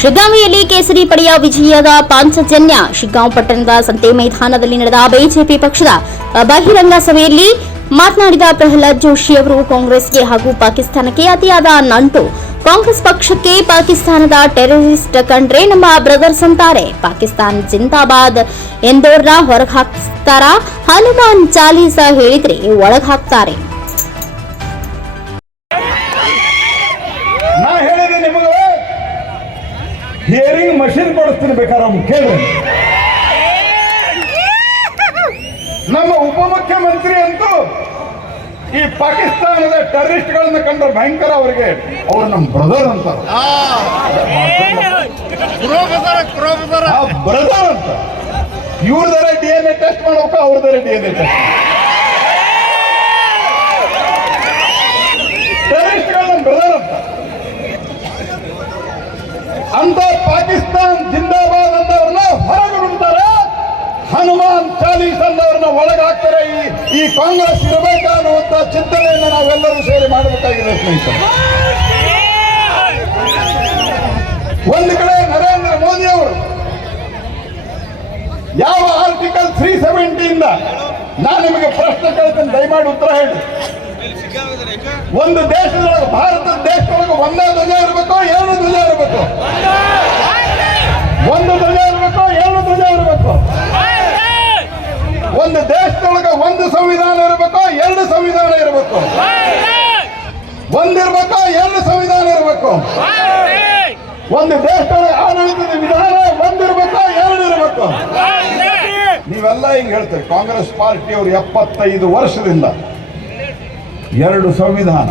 ಶಿಗ್ಗಾಂವಿಯಲ್ಲಿ ಕೇಸರಿ ಪಡೆಯ ವಿಜಯದ ಪಾಂಚಜನ್ಯ ಶಿಗ್ಗಾಂವ್ ಪಟ್ಟಣದ ಸಂತೆ ಮೈದಾನದಲ್ಲಿ ನಡೆದ ಬಿಜೆಪಿ ಪಕ್ಷದ ಬಹಿರಂಗ ಸಭೆಯಲ್ಲಿ ಮಾತನಾಡಿದ ಪ್ರಹ್ಲಾದ್ ಜೋಶಿ ಅವರು, ಕಾಂಗ್ರೆಸ್ಗೆ ಹಾಗೂ ಪಾಕಿಸ್ತಾನಕ್ಕೆ ಅತಿಯಾದ ನಂಟು. ಕಾಂಗ್ರೆಸ್ ಪಕ್ಷಕ್ಕೆ ಪಾಕಿಸ್ತಾನದ ಟೆರರಿಸ್ಟ್ ಕಂಡ್ರೆ ನಮ್ಮ ಬ್ರದರ್ಸ್ ಅಂತಾರೆ. ಪಾಕಿಸ್ತಾನ ಜಿಂದಾಬಾದ್ ಎಂದೋರ್ನ ಹೊರಗೆ ಹಾಕ್ತಾರ ಹನುಮಾನ್ ಚಾಲೀಸ ಹೇಳಿದ್ರೆ ಒಳಗ್ ಹಾಕ್ತಾರೆ ಹಿಯರಿಂಗ್ ಮಷಿನ್ ಕೊಡಿಸ್ತೀನಿ ಬೇಕಾದ್ರೆ ಅವ್ನು ಕೇಳಿ. ನಮ್ಮ ಉಪಮುಖ್ಯಮಂತ್ರಿ ಅಂತೂ ಈ ಪಾಕಿಸ್ತಾನದ ಟೆರರಿಸ್ಟ್ಗಳನ್ನ ಕಂಡ್ರೆ ಭಯಂಕರ ಅವರಿಗೆ. ಅವ್ರು ನಮ್ಮ ಬ್ರದರ್ ಅಂತ ಬ್ರದರ್ ಅಂತ. ಇವ್ರದರೆ ಡಿ ಎನ್ ಎ ಟೆಸ್ಟ್ ಮಾಡೋಕ ಅವ್ರದರೆ ಡಿ ಎನ್ ಎ ಟೆಸ್ಟ್ ಟೆರರಿಸ್ಟ್ಗಳು ನಮ್ಮ ಬ್ರದರ್ ಅಂತ. ಅಂತ ಪಾಕಿಸ್ತಾನ್ ಜಿಂದಾಬಾದ್ ಅಂತವ್ರನ್ನ ಹೊರಗೆ ಬಿಡ್ತಾರೆ ಹನುಮಾನ್ ಚಾಲೀಸ್ ಅಂದವ್ರನ್ನ ಒಳಗೆ ಹಾಕ್ತಾರೆ ಈ ಈ ಕಾಂಗ್ರೆಸ್ ಇರಬೇಕಾ ಅನ್ನುವಂತ ಚಿಂತನೆಯನ್ನು ನಾವೆಲ್ಲರೂ ಸೇರಿ ಮಾಡಬೇಕಾಗಿದೆ, ಸ್ನೇಹಿತರೆ. ಒಂದು ಕಡೆ ನರೇಂದ್ರ ಮೋದಿ ಅವರು ಯಾವ ಆರ್ಟಿಕಲ್ ತ್ರೀ ಸೆವೆಂಟಿಯಿಂದ ನಾನು ನಿಮಗೆ ಪ್ರಶ್ನೆ ಕೇಳ್ತೇನೆ, ದಯಮಾಡಿ ಉತ್ತರ ಹೇಳಿ. ಒಂದು ದೇಶದೊಳಗೆ ಭಾರತದ ದೇಶದೊಳಗೆ ಒಂದೇ ಧ್ವಜ ಇರಬೇಕು ಎರಡು ಧ್ವಜ ಇರಬೇಕು ಒಂದು ಧ್ವಜ ಇರಬೇಕು ಎರಡು ಧ್ವಜ ಇರಬೇಕು ಒಂದು ದೇಶದೊಳಗೆ ಒಂದು ಸಂವಿಧಾನ ಇರಬೇಕು? ಎರಡು ಸಂವಿಧಾನ ಇರಬೇಕು. ಒಂದಿರ್ಬೇಕು? ಎರಡು ಸಂವಿಧಾನ ಇರಬೇಕು. ಒಂದು ದೇಶದೊಳಗೆ ಆಡಳಿತದ ವಿಧಾನ ಒಂದಿರ್ಬೇಕು? ಎರಡು ಇರಬೇಕು. ನೀವೆಲ್ಲ ಹಿಂಗ್ ಹೇಳ್ತೀರಿ. ಕಾಂಗ್ರೆಸ್ ಪಾರ್ಟಿಯವರು ಎಪ್ಪತ್ತೈದು ವರ್ಷದಿಂದ ಎರಡು ಸಂವಿಧಾನ